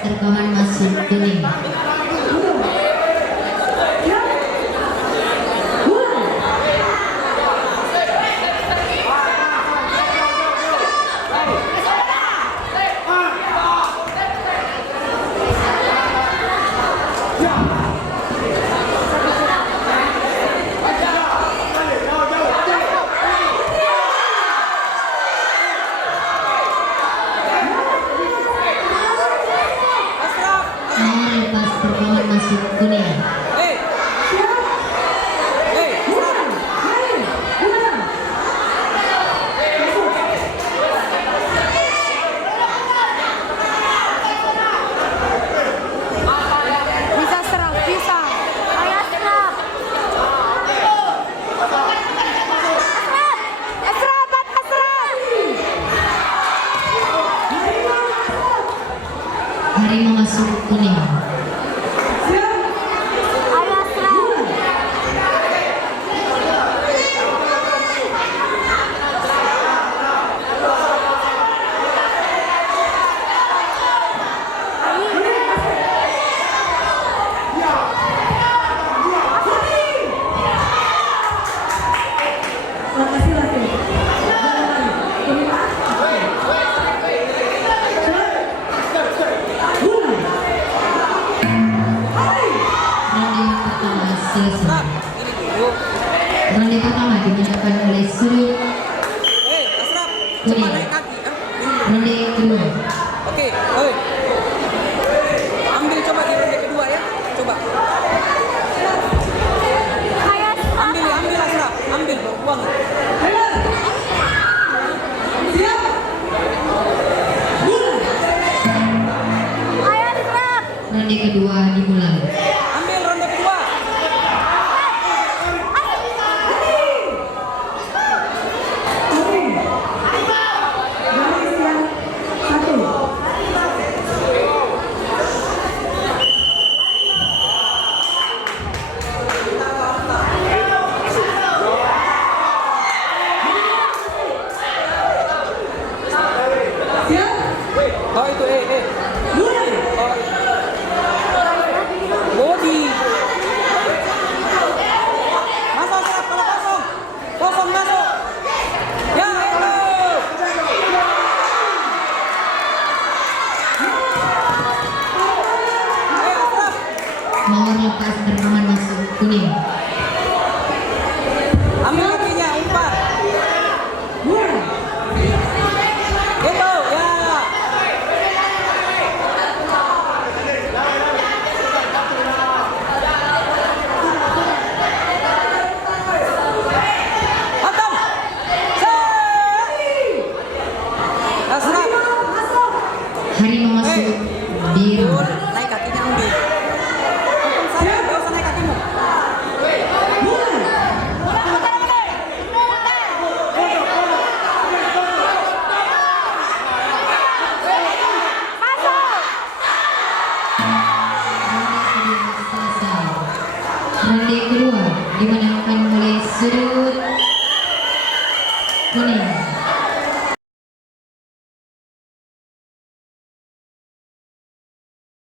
Terkawan masuk kuning. Masuk kuning. Bisa serang, bisa. Ayah serang. Harimau masuk kuning. Ronde pertama dimenangkan oleh Sudut Kuning. Ronde kedua. Oke, oi. Ambil coba di ronde kedua ya. Coba. Ambil Asraf. Ambil buang. Siap. Ronde kedua dimulai. Ambil ronde kedua. Oh itu oh. Body. Masuk Asraf kalau kosong. Kosong masuk. Ya itu. Ayo Asraf. Mawar lepas terkawan masuk kuning. Ambil kakinya, umpan. Itu, ya. Hantam. Asraf. Harimau masuk